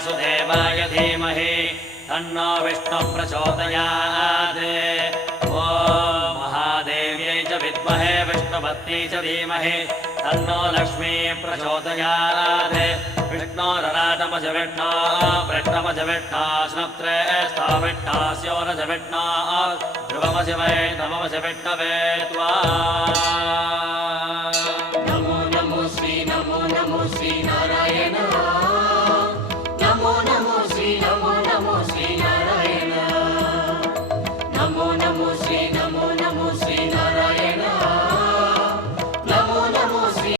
वासुदेवाय धीमहि तन्नो विष्णुः प्रचोदयात् ॐ महादेव्यै च विद्महे विष्णुपत्न्यै च धीमहि तन्नो लक्ष्मी प्रचोदयात् विष्णोरराटमज विष्णो वृष्णमज विष्णो स्नप्त्रे स्थाविष्णास्योरज विष्णो ध्रुवमज वै नममज विष्णवे त्वा